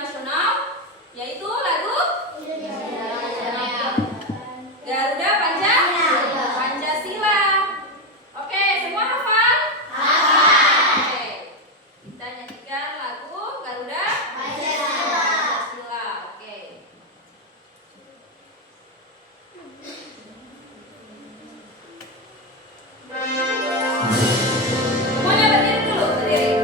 nasional, yaitu lagu Garuda Pancasila. Oke, semua hafal? Hafal. Oke, kita nyanyikan lagu Garuda Pancasila. Oke. Semuanya berdiri dulu, berdiri.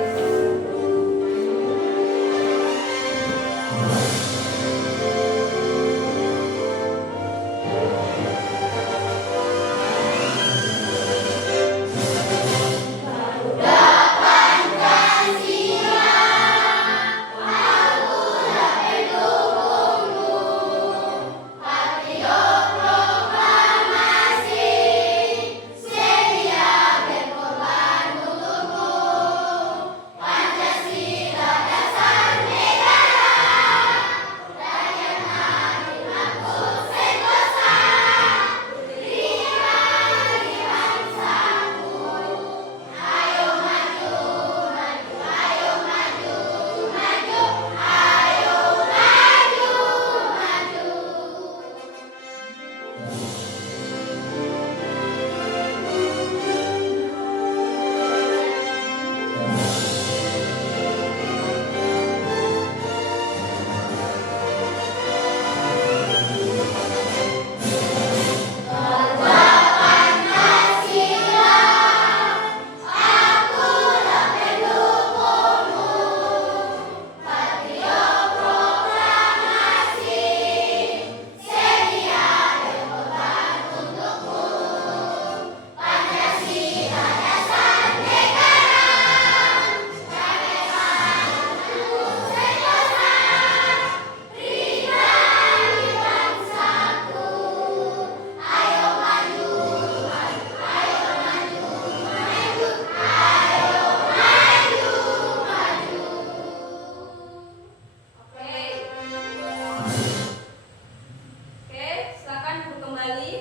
Oke, silakan duduk kembali.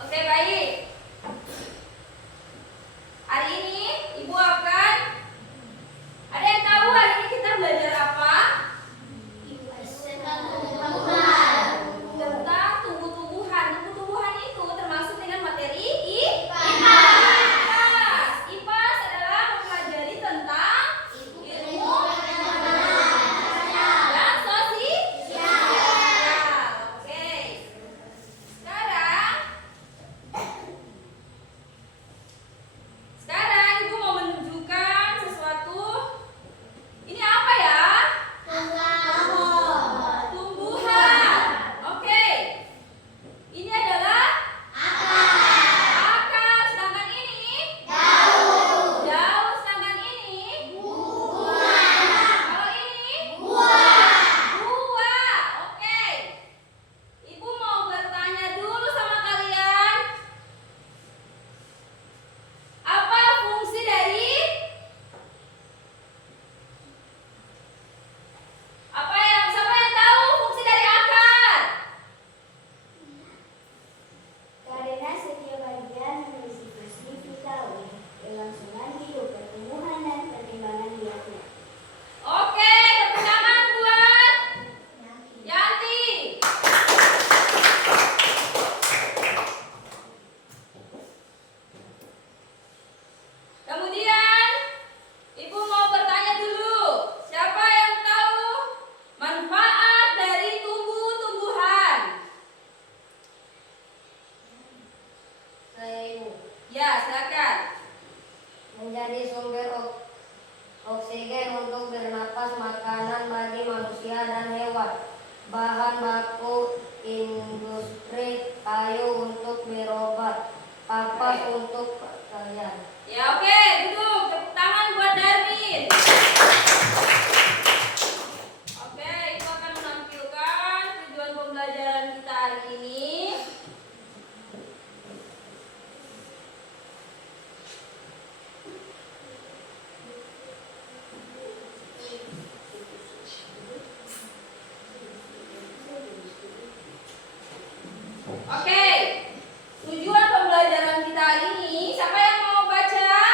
Oke, baik. Hari ini Ibu akan, ada yang tahu hari ini kita belajar apa? Tentang tumbuh-tumbuhan. Tumbuh-tumbuhan itu termasuk dengan materi IPAS. IPAS adalah mempelajari tentang ilmu dan sosial. Oke. Sekarang Ibu mau menunjukkan sesuatu. Ini apa ya? Tumbuhan. Oke. Ini adalah akar. Sedangkan ini daun. Sedangkan ini kalau ini buah. Oke. Ibu mau bertanya dulu sama kalian. Apa fungsi dari siapa yang tahu fungsi dari akar? Karena setiap bagian memiliki fungsi vital, kelangsungan hidup, pertumbuhan dan perkembangan biaknya. Oke, tepuk tangan buat Yanti. Kemudian Ibu mau bertanya dulu, siapa yang tahu manfaat dari tumbuh-tumbuhan? Saya Ibu. Ya, silakan. Menjadi sumber oksigen untuk bernapas, makanan bagi manusia dan hewan, bahan baku industri, kayu untuk berobat, kapas untuk pakaian. Ya, oke, duduk. Tepuk tangan buat Darmin. Oke, itu akan menampilkan tujuan pembelajaran kita hari ini. Oke, tujuan pembelajaran kita hari ini, siapa yang mau baca?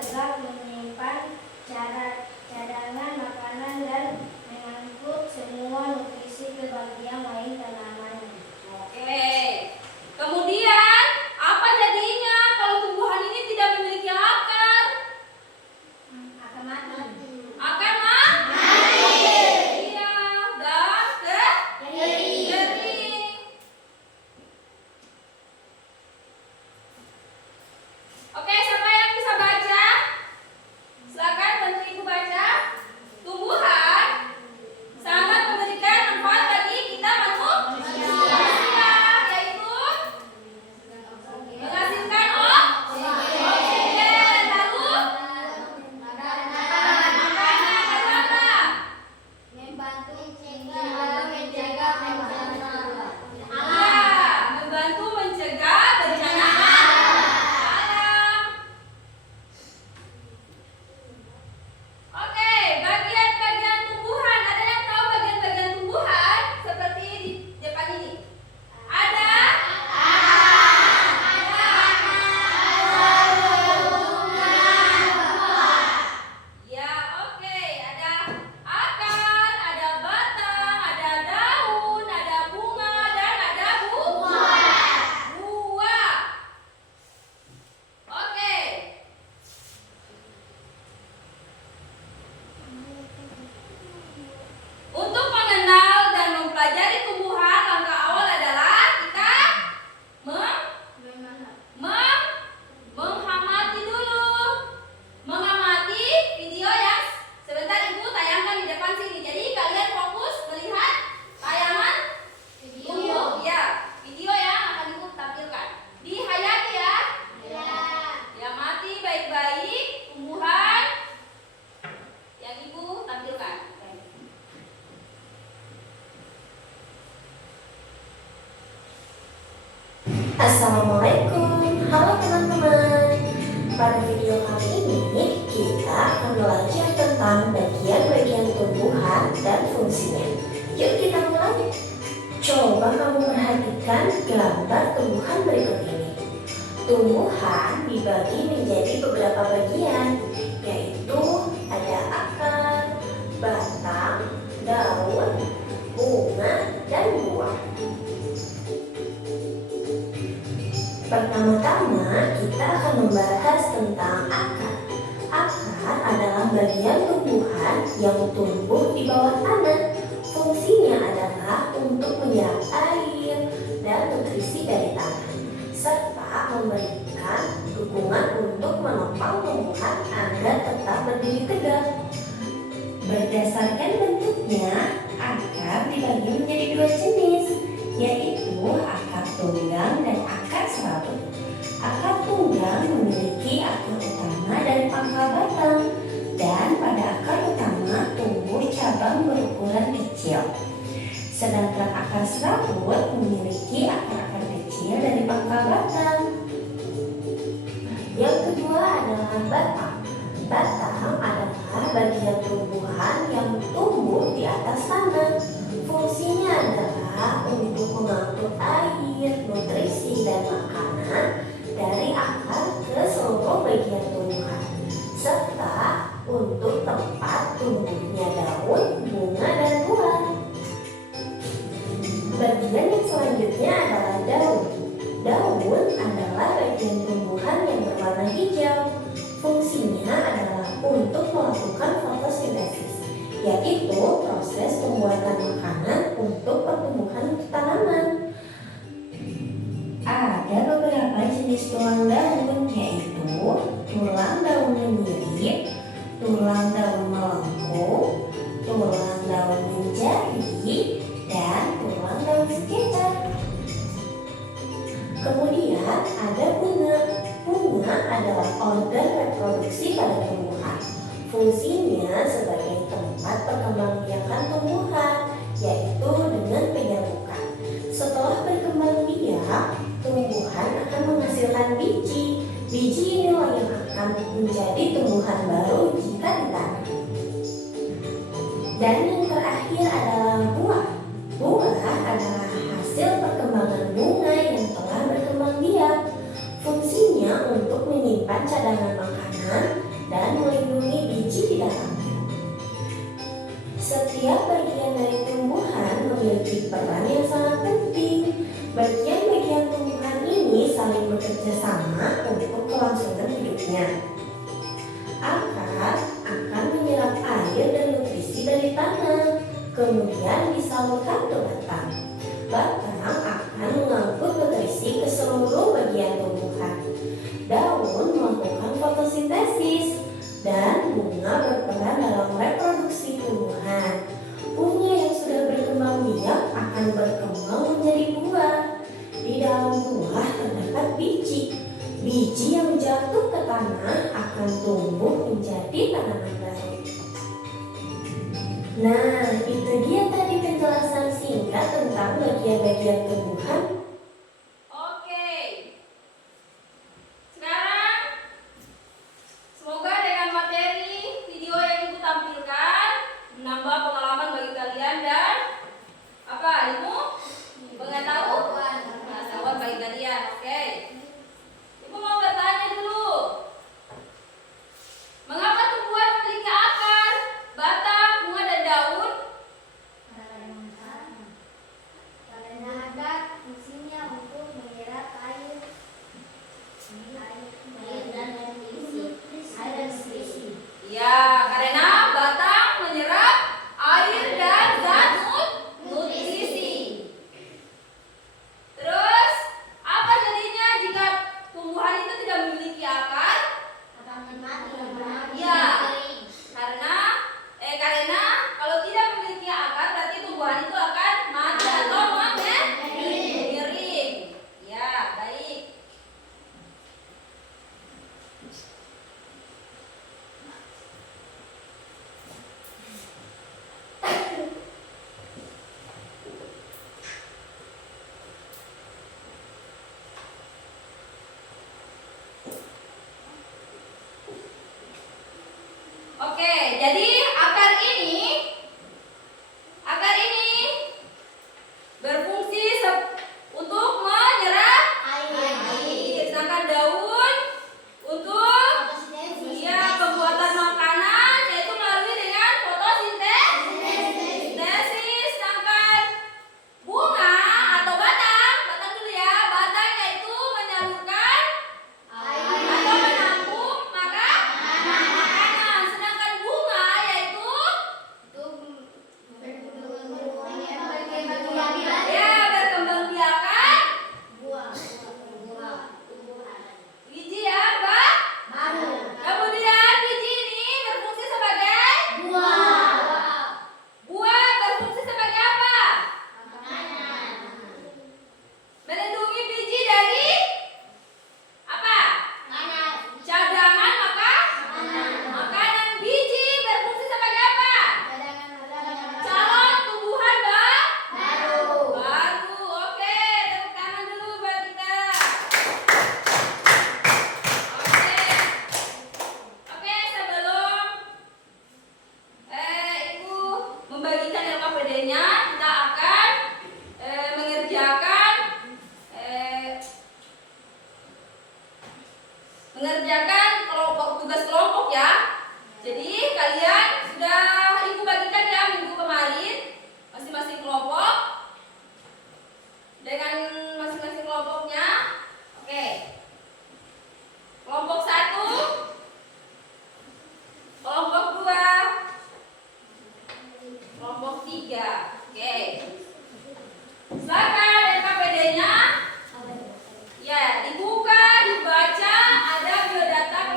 tegak menyimpan cadangan makanan dan mengangkut semua nutrisi ke bagian lain tanaman. Oke. Kemudian, apa jadinya kalau tumbuhan ini tidak memiliki akar? Akan mati. Akan mati. Iya, dan kering. Oke, siapa yang bisa baca? Silakan bantu ibu baca. Tumbuhan sangat memberikan manfaat bagi kita manusia, yaitu menghasilkan oksigen, lalu makanan dan apa? Membantu mencegah bencana alam. Ya, membantu mencegah bencana alam. Oke, bagian-bagian tumbuhan. Ada yang tahu bagian-bagian tumbuhan? Seperti di depan ini. Ada? Ya, oke. Ada akar, ada batang, ada daun, ada bunga, dan ada buah. Oke. Untuk mengenal dan mempelajari tumbuhan, langkah awal adalah kita mengamati dulu. Mengamati video yang sebentar ibu tayangkan di depan sini. Jadi kalian fokus melihat tayangan tumbuh. Ya, video yang akan ibu tampilkan. Dihayati ya. Diamati baik-baik tumbuhan yang ibu tampilkan. Assalamualaikum, halo teman-teman. Pada video kali ini kita akan belajar tentang bagian-bagian tumbuhan dan fungsinya. Yuk kita mulai. Coba kamu perhatikan gambar tumbuhan berikut ini. Tumbuhan dibagi menjadi beberapa bagian, yaitu ada akar, batang, daun, bunga, dan buah. Pertama-tama kita akan membahas tentang akar. Akar adalah bagian tumbuhan yang tumbuh di bawah tanah. Fungsinya adalah untuk menyerap air dan nutrisi dari tanah, serta memberikan dukungan untuk menopang tumbuhan agar tetap berdiri tegak. Berdasarkan bentuknya, akar dibagi menjadi dua jenis, yaitu akar tunggang dan akar serabut. Akar tunggang memiliki akar utama dan pangkal batang, dan pada akar utama tumbuh cabang berukuran kecil. Sedangkan akar serabut memiliki akar-akar kecil dari pangkal batang. Yang kedua adalah batang. Batang adalah bagian tumbuhan yang tumbuh di atas tanah. Fungsinya adalah untuk mengangkut air, nutrisi, dan makanan dari akar ke seluruh bagian tumbuhan, serta untuk tempat tumbuhnya daun, bunga, dan buah. Bagian yang selanjutnya adalah daun. Daun adalah bagian tumbuhan yang berwarna hijau. Fungsinya adalah untuk melakukan fotosintesis, yaitu proses pembuatan makanan untuk pertumbuhan tanaman. Ada beberapa jenis tulang daun, yaitu tulang daun menyirip, tulang daun melengkung, tulang daun menjadi, dan tulang daun sekitar. Kemudian ada bunga. Bunga adalah organ reproduksi pada tumbuhan. Fungsinya sebagai tempat perkembangbiakan tumbuhan, yaitu dengan penyabukan. Setelah berkembang biak, tumbuhan akan menghasilkan biji. Biji inilah yang akan menjadi tumbuhan baru jika ditanam. Dan yang terakhir adalah buah. Buah adalah hasil perkembangan bunga yang telah berkembang biak. Fungsinya untuk menyimpan cadangan makanan bekerja sama untuk kelangsungan hidupnya. Akar akan menyerap air dan nutrisi dari tanah, kemudian disalurkan ke batang. Batang akan mengangkut nutrisi ke seluruh bagian tumbuhan. Daun melakukan fotosintesis dan bunga berperan dalam reproduksi tumbuhan. Bunga yang sudah berkembang biak akan berkembang menjadi buah. Di dalam buah terdapat biji. Biji yang jatuh ke tanah akan tumbuh menjadi tanaman baru. Nah, itu dia tadi penjelasan singkat tentang bagian-bagian tumbuhan. Oke. Sekarang semoga dengan materi video yang Ibu tampilkan menambah pengalaman bagi kalian dan ilmu pengetahuan bagi kalian. Oke. Ibu mau bertanya dulu. Mengapa tumbuhan memiliki akar, batang, bunga dan daun? Karena ada fungsinya untuk menyerap air dan nutrisi. Ya, karena batang menyerap air dan zat nutrisi. Terus, apa jadinya jika tumbuhan itu tidak memiliki akar? Ya, karena kalau tidak memiliki akar berarti tumbuhan itu akan mati atau mengering. Ya, baik. Oke, jadi akar ini berfungsi untuk menyerap air, sedangkan daun untuk pembuatan makanan, yaitu melalui dengan fotosintesis. Sedangkan bunga atau batang dulu ya, batang yaitu menyalurkan atau menampung makanan, sedangkan bunga yaitu berkembang biakan biji ya, Mbak. Kemudian biji ini berfungsi sebagai buah berfungsi sebagai apa? Melindungi biji dari apa? Cadangan makanan. Biji berfungsi sebagai apa? Calon tumbuhan baru. Oke, tepuk tangan dulu buat kita. Oke, sebelum Ibu membagikan LKPD-nya, kita akan mengerjakan tugas kelompok ya. Jadi kalian sudah Ibu bagikan ya minggu kemarin masing-masing kelompok dengan masing-masing kelompoknya. Oke. Kelompok 1, kelompok 2, kelompok 3. Oke. Silakan LKPD-nya. Ya, dibuka, dibaca, ada biodata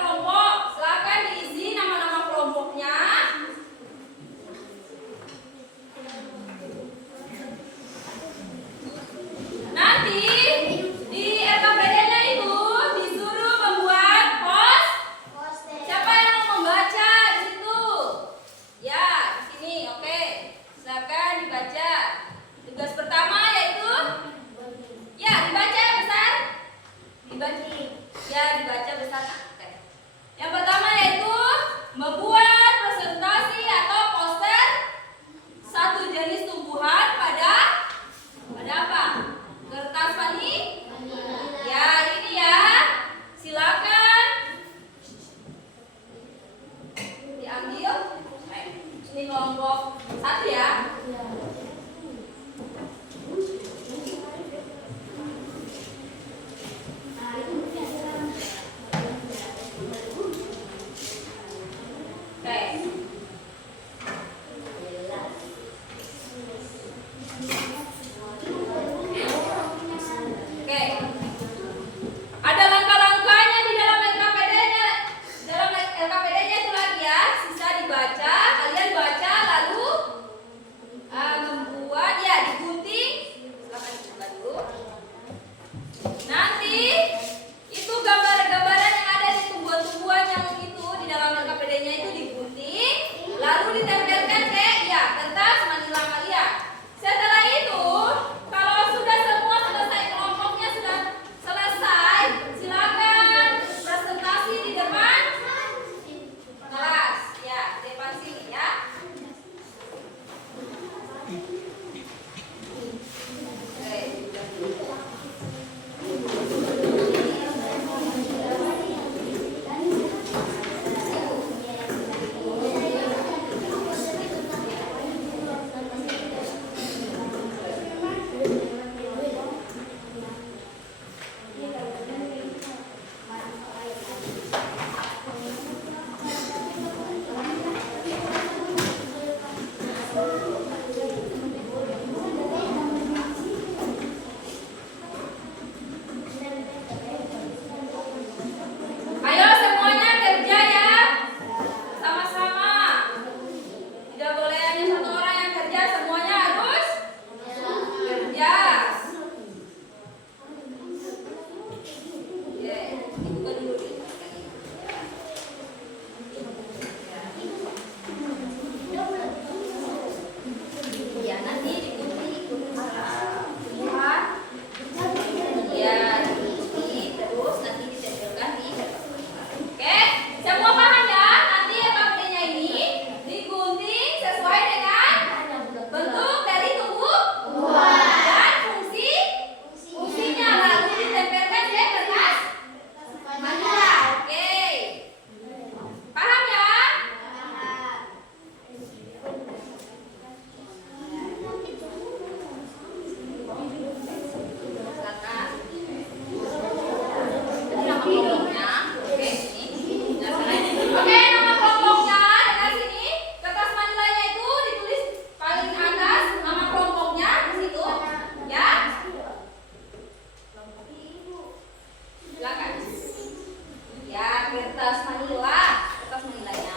kertas Manila. Kertas Manilanya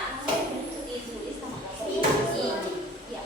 ditulis sama kamu. Iya.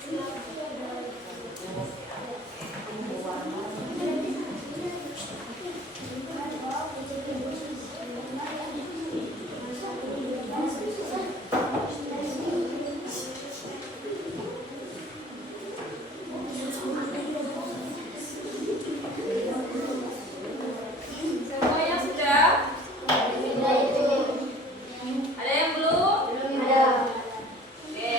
Semuanya sudah? Ada yang belum? Oke.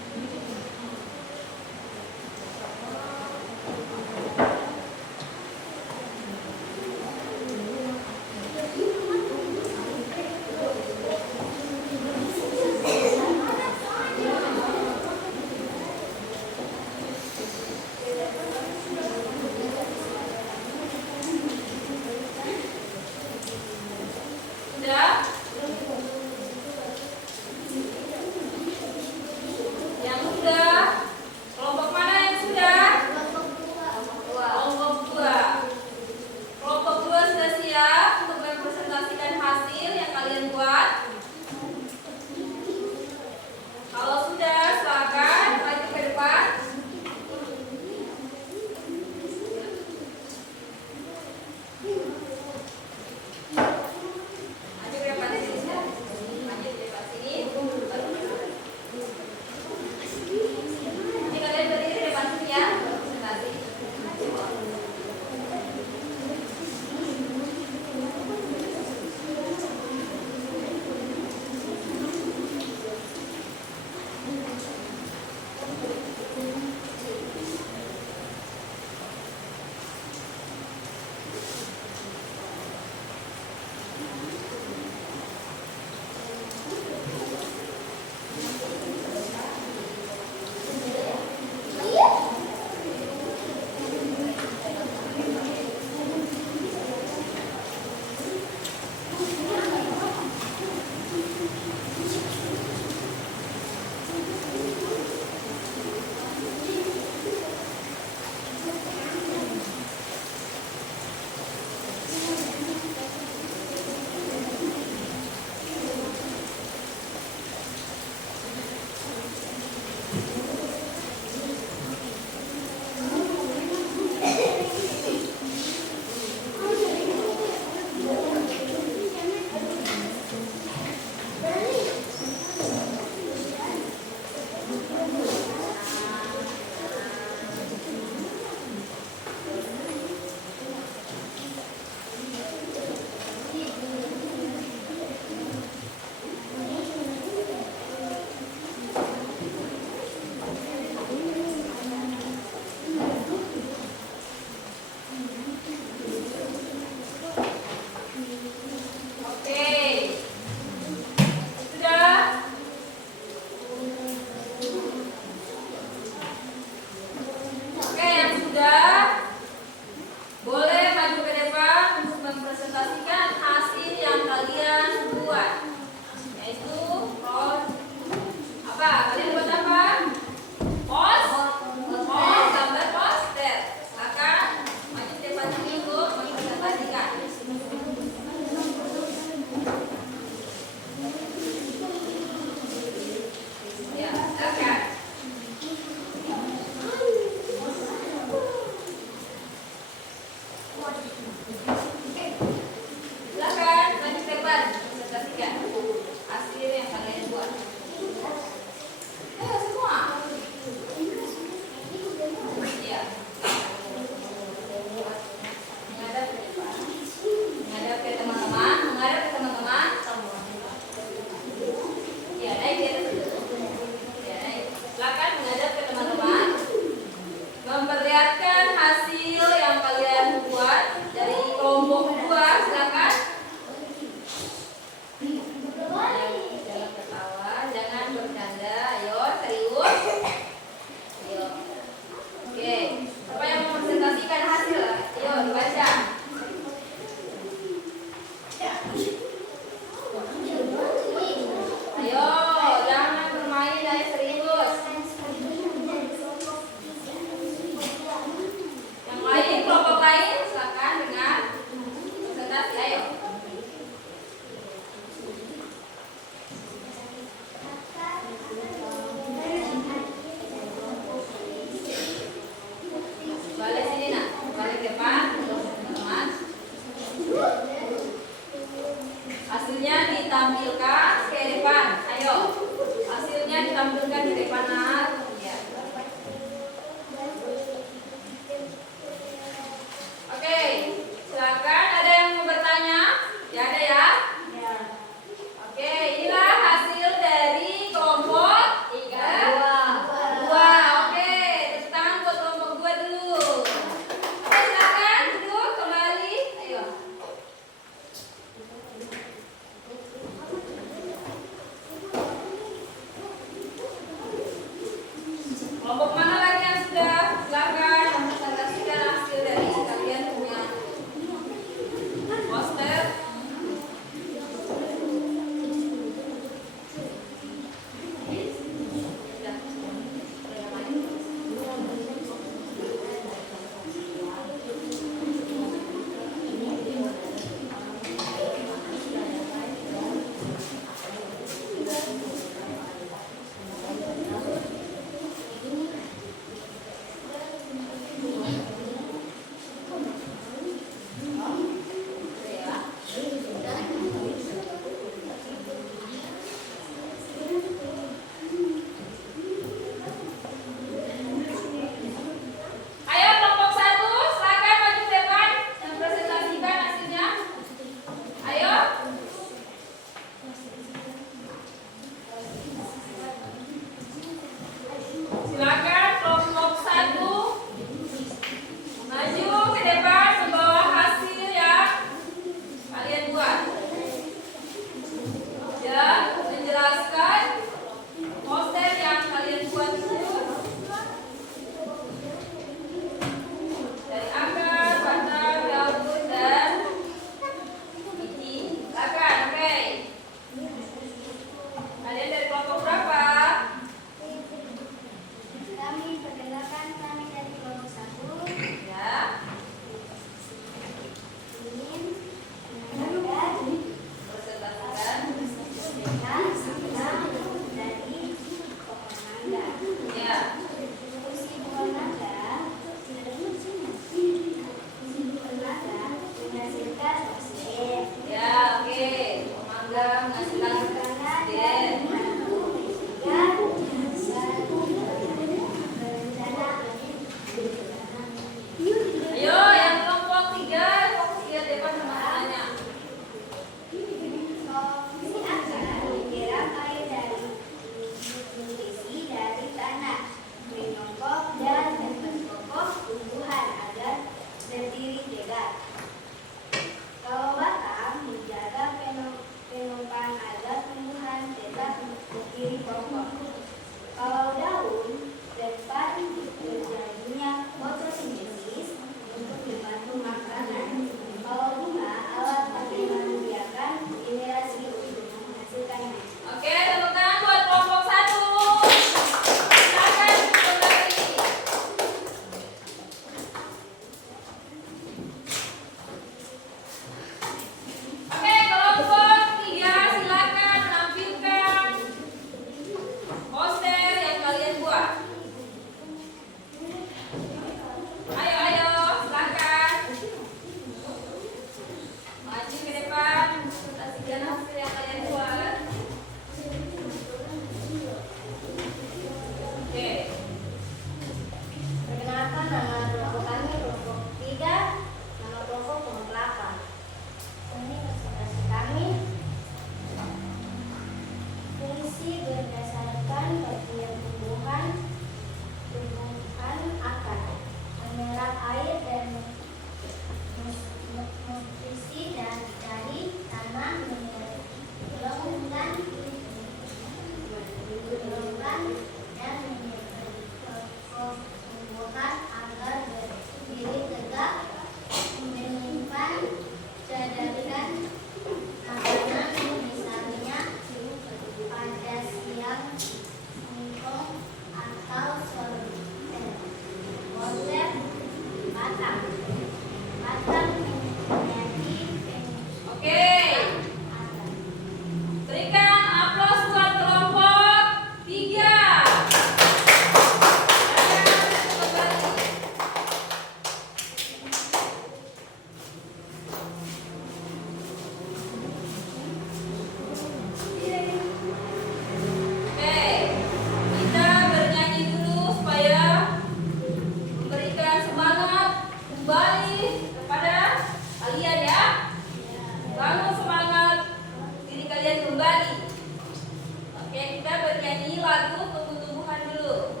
lagu tumbuh-tumbuhan dulu.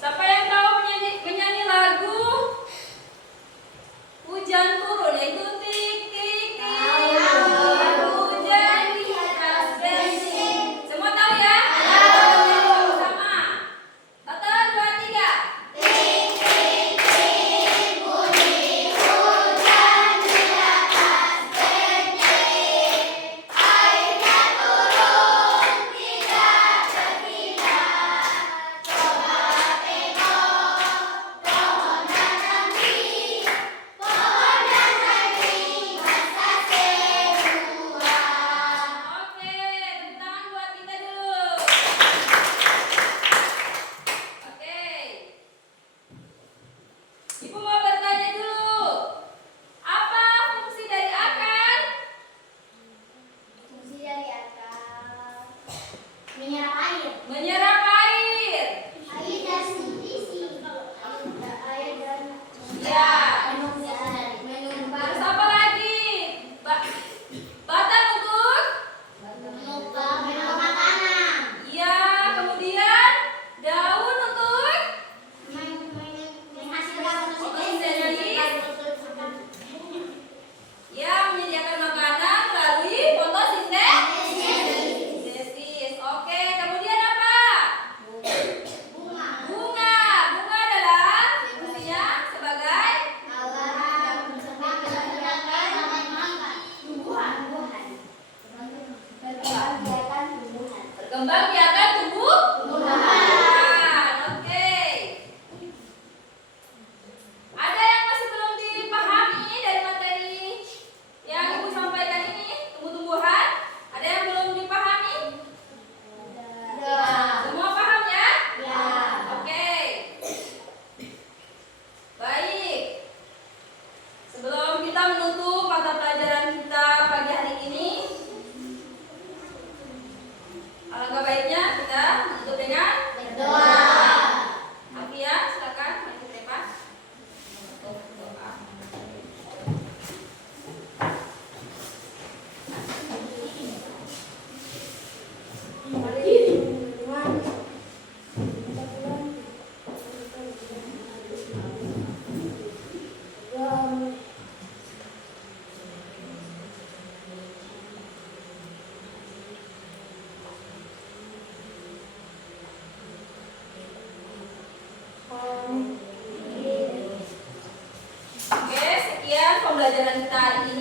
Siapa yang tahu menyanyi lagu Hujan Turun, yaitu tik tik tik hujan di atas bensin. Semua tahu ya? Sama. 1, 2, 3. Oke, tepuk tangan buat kita dulu. Oke. Ibu mau bertanya dulu. Apa fungsi dari akar? Fungsi dari akar menyerap air. Menyerap air. Air dan nutrisi. Air dan Ya. minum Terus apa lagi? Batang untuk? minum makanan. Iya. Kemudian daun untuk? Menghasilkan Fotosintesis. Ya, menyediakan makanan melalui fotosintesis. Oke, kemudian apa? bunga. Bunga. Bunga adalah fungsinya sebagai berkembang biakan tumbuhan. Oke. Ada yang masih belum dipahami dari materi yang Ibu sampaikan ini, tumbuh-tumbuhan? Ada yang belum dipahami? Semua paham ya? Oke. Baik. Sebelum kita menutup mata pelajaran kita pagi hari ini, alangkah baiknya kita menutup dengan Berdoa. Afia, silakan maju ke depan untuk doa. Oke, sekian pembelajaran kita hari ini.